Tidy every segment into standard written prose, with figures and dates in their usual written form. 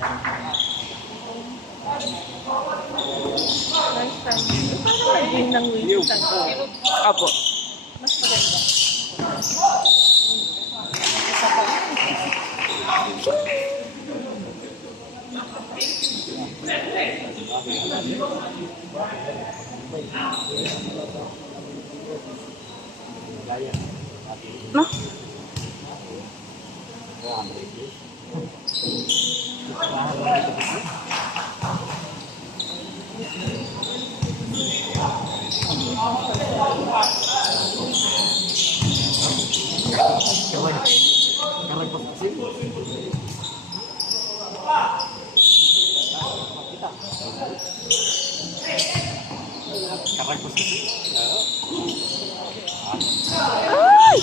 Nice time. Parang naging ng wings. Apo. Mas maganda. No? Ay!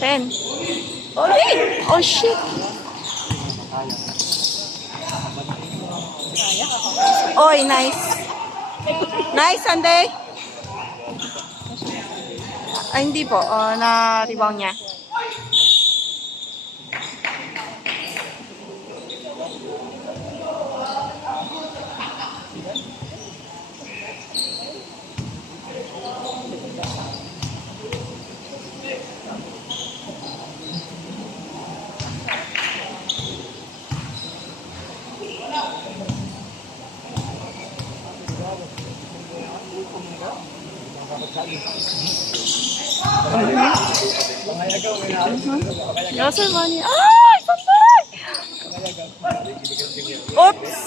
10. Okay. Oh, shit. Oy, nice. Nice, Sunday. Ay, hindi po. Na-rebound niya. Gasol money. Ay! Sunday! Oops!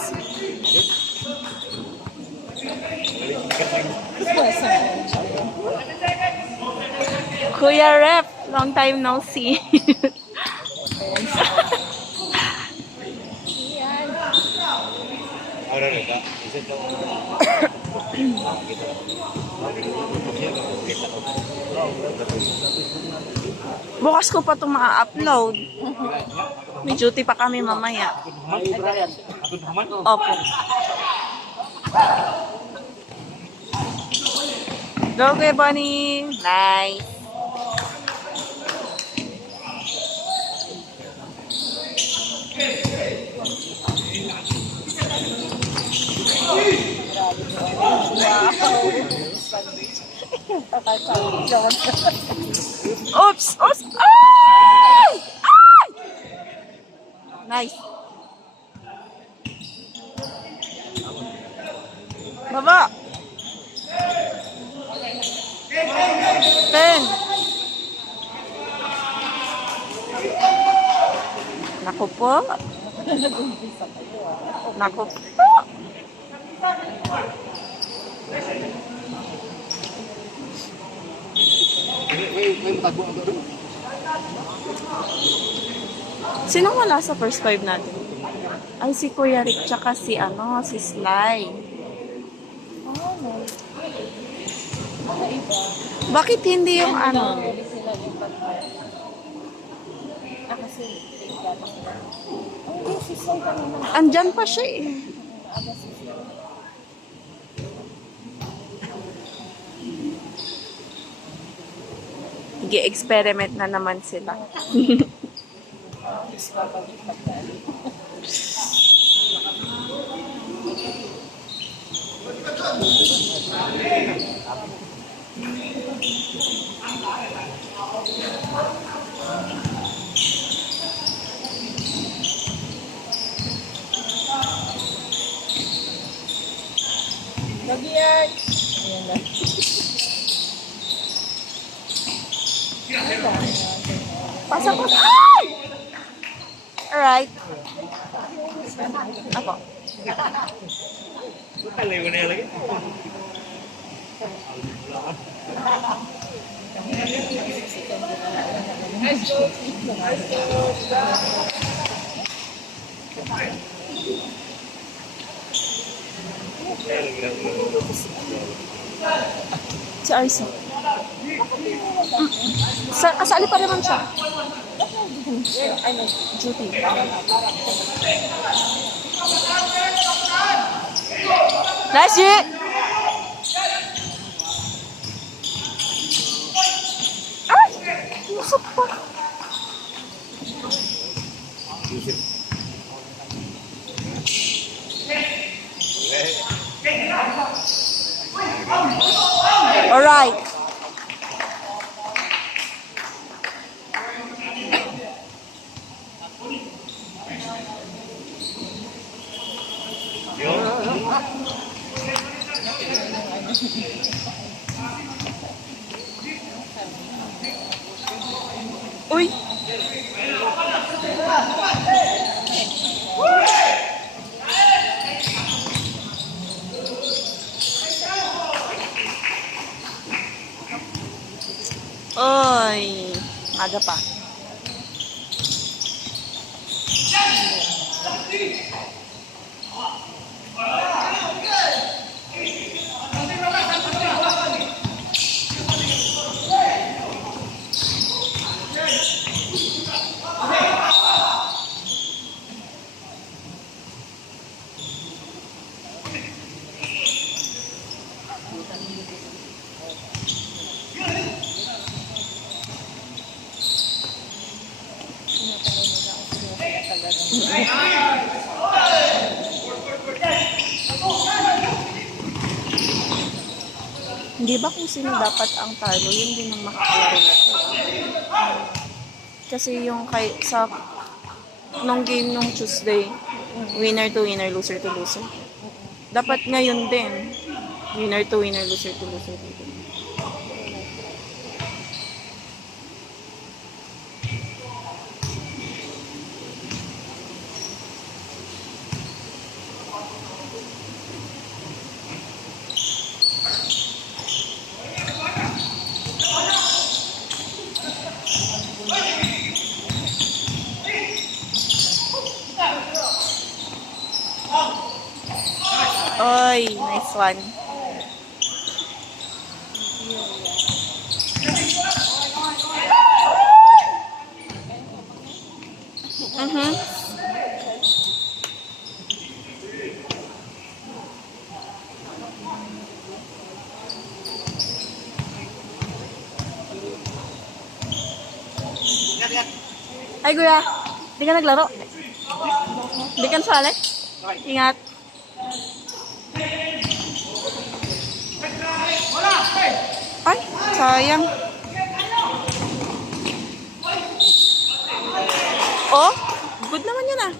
Kuya Rep, long time no see. Bukas ko pa itong ma-upload. May duty pa kami mamaya. Opo. Go, Kuya Bonnie. Nice. Oops! Oops! Ay! Ay! Nice. Baba. 10. Naku po. Naku po. Sino wala sa first 5 natin? Ay, si Kuya Rick, tsaka si Sly. Bakit hindi yung andyan pa siya eh. Nag-experiment na naman sila. Lagi yan. Ayan na. Pasok ko. Ay! Alright. Ako. Si Arisa. Kasali pa naman siya. Ano, duty. Nice, G! Ay! Usap pa. Alright. Uy! Oy! Aga pa. Hindi ba kung sino dapat ang talo, yun din ang makakalaro na to. Kasi yung sa nung game nung Tuesday, winner to winner, loser to loser. Dapat ngayon din, winner to winner, loser to loser. Oy, nice one. Ay, kuya. Di ka naglaro? Di ka nasali? Ingat. Ay, sayang. Oh, good naman yun ah.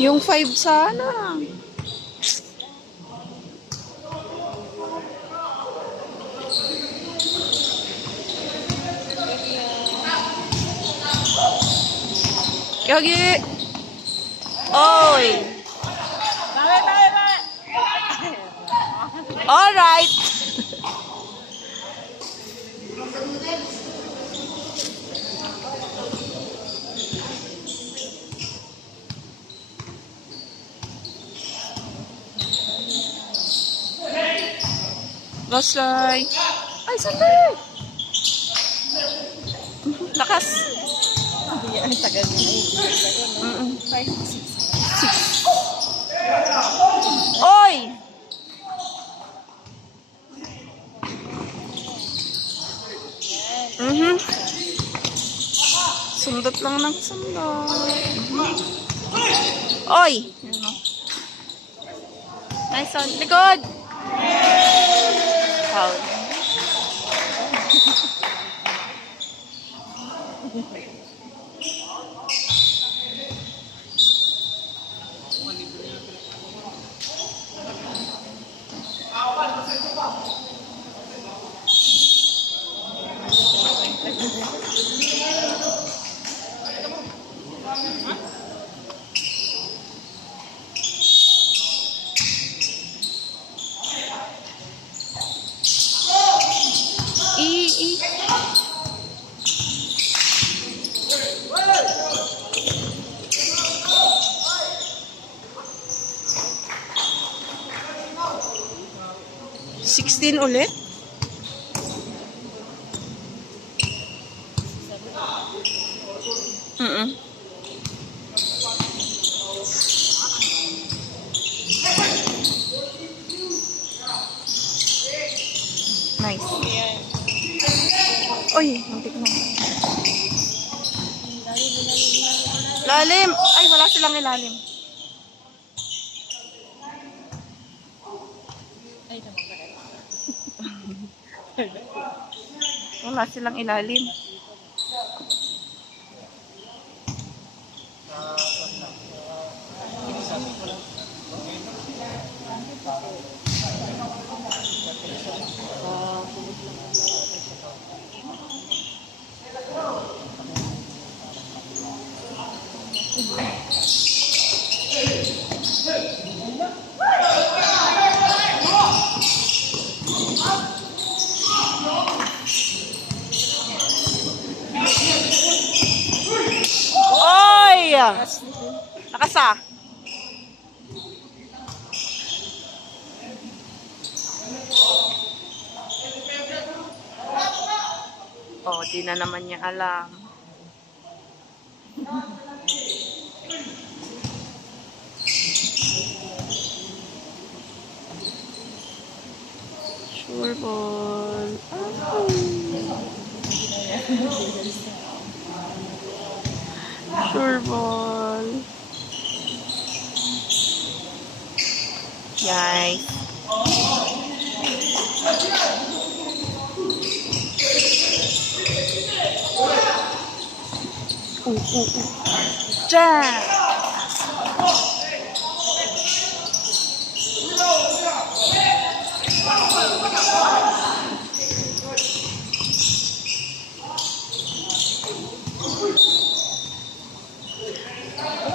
Yung 5 sana. Yogi. Oy. All right. Rosay. Ay, sandali. Lakas. Ang tagal na Oy! Sundot lang ng sundot. Oy! Nice one. Likod! Foul. E. 16 ulit? Nice. Ayan. Uy, muntik na. Lalim! Ay, wala silang ilalim. Ay, naman ba? Wala silang ilalim. Oy! Nakasa. Oh, di na naman niya alam. Sure ball. Sure ball. Guys. Jam.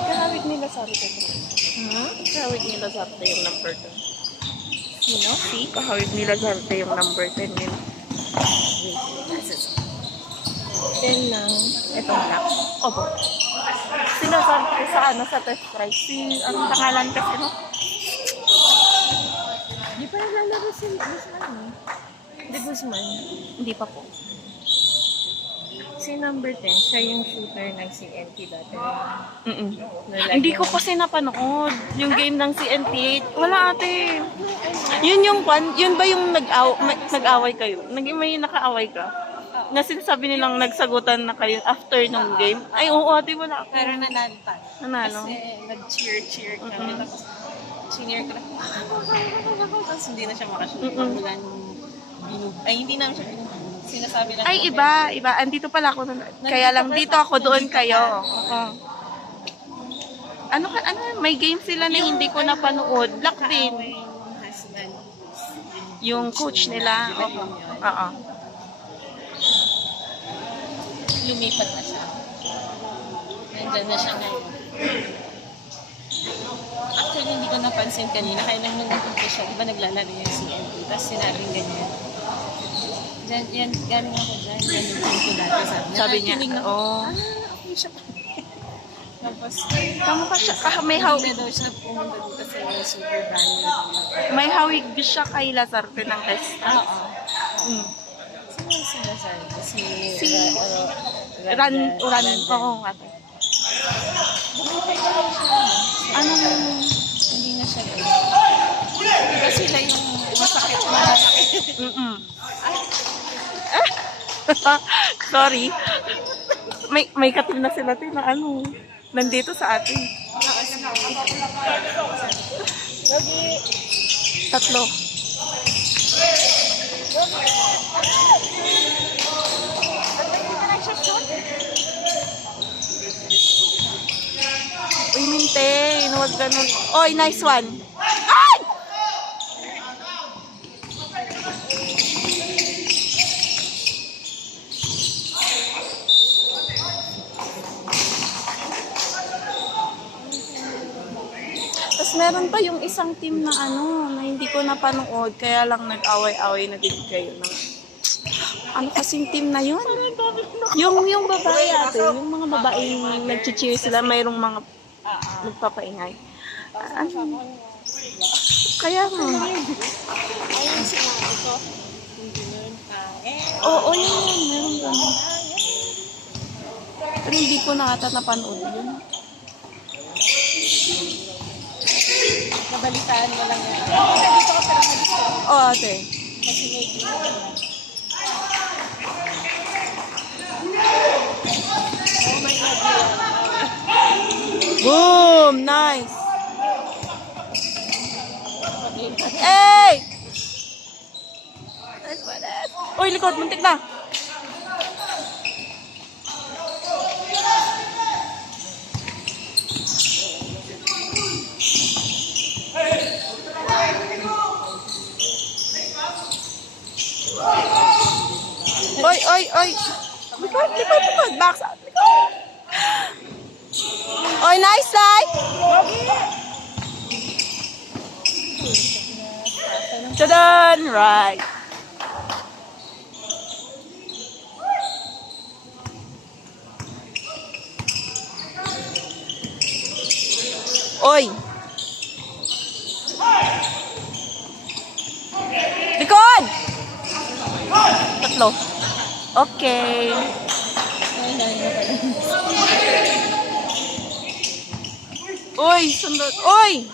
Kahawig nila sa akin. Kahawig nila sa arte yung number 10. Sino? See? Kahawig nila sa arte yung number 10 yun. Then lang, itong lock. Opo. Sino sa ano sa test drive? Si, ang pangalan kasi no? Di pa naglalaro si Guzman. Di Guzman. Hindi pa po. Si number 10, siya yung shooter ng CNT dati. Hindi ko kasi napanood yung game ng CNT. Wala ate. Yun yung yun ba yung nag-away kayo? May nakaaway ka? Na sinasabi nilang nagsagutan na kayo after nung game? Ay, oo ate, wala ako. Pero nanalo pa. Nanalo? Kasi nag-cheer kami. Tapos, senior ko na, tapos hindi na siya makashoot. Wala nung ay, hindi namin siya binubog. Sinasabi lang. Ay, iba. Andito pala ako. Kaya lang dito ako, doon kayo. Oo. Ano, may game sila na hindi ko napanood. Black din. Husband. Yung coach nila. Oo. Lumipat na siya. Nandyan na siya ngayon. Actually, hindi ko napansin kanina. Kaya lang nag-umpisa siya. Diba naglalaro yung CNT? Tapos sinabing ganyan. Yan, galing ako dyan. Yan yung ko dati Sabi niya, okay siya. Tapos, kamukha siya. May hindi hawig. na daw siya pumunta dito sa Super Valley. May hawig siya kay Lazarte ng test. Oo. Mm. Sino sila Si Ran. Oo, ate. Bumipay na lang siya. Anong, Hindi na siya doon. Diba sila yung masakit na masakit? sorry. May katim na sila na ano, nandito sa atin. Tatlo. Uy, Minte, huwag ganun. Oy, nice one. Ay! Tapos meron pa yung isang team na ano, na hindi ko napanood, kaya lang nag-away-away na din kayo ng ano kasing team na yun? Yung babae ate, yung mga babae nag-cheer sila, mayroong mga nagpapaingay. Ano? Kaya nga. Ayun sinabi ko. Hindi nun pa. Oo, yun. Meron ganun. Pero hindi ko na ata napanood yun. Nabalitaan mo lang yan. Dito ka pero nag-stop. Oo, ate. Kasi may tingin na. Oh my God, Boom! Nice! Hey! Nice one. Uy, likod! Muntik na! Oy, oy, oy! Likod, likod, likod! Back out! Likod! Oy, nice slide! Tadaan! Right! Oy! Likod! Tatlo. Okay. Uy, sundot. Uy!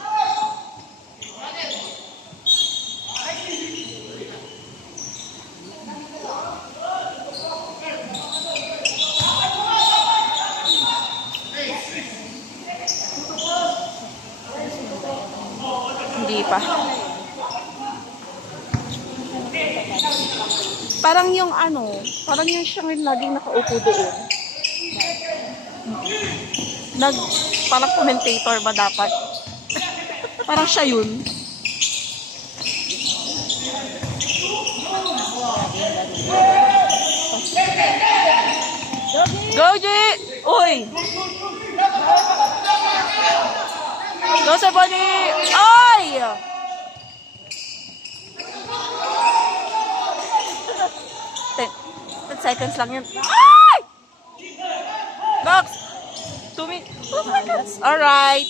Hindi pa. Parang yung ano, parang yung siyang yung laging nakaupo doon. Parang commentator ba dapat? Parang siya yun. Go, G! Uy! Go sa body! Ay! 10 seconds lang yun. Ay! Box! 2 minutes. Oh my God. Alright.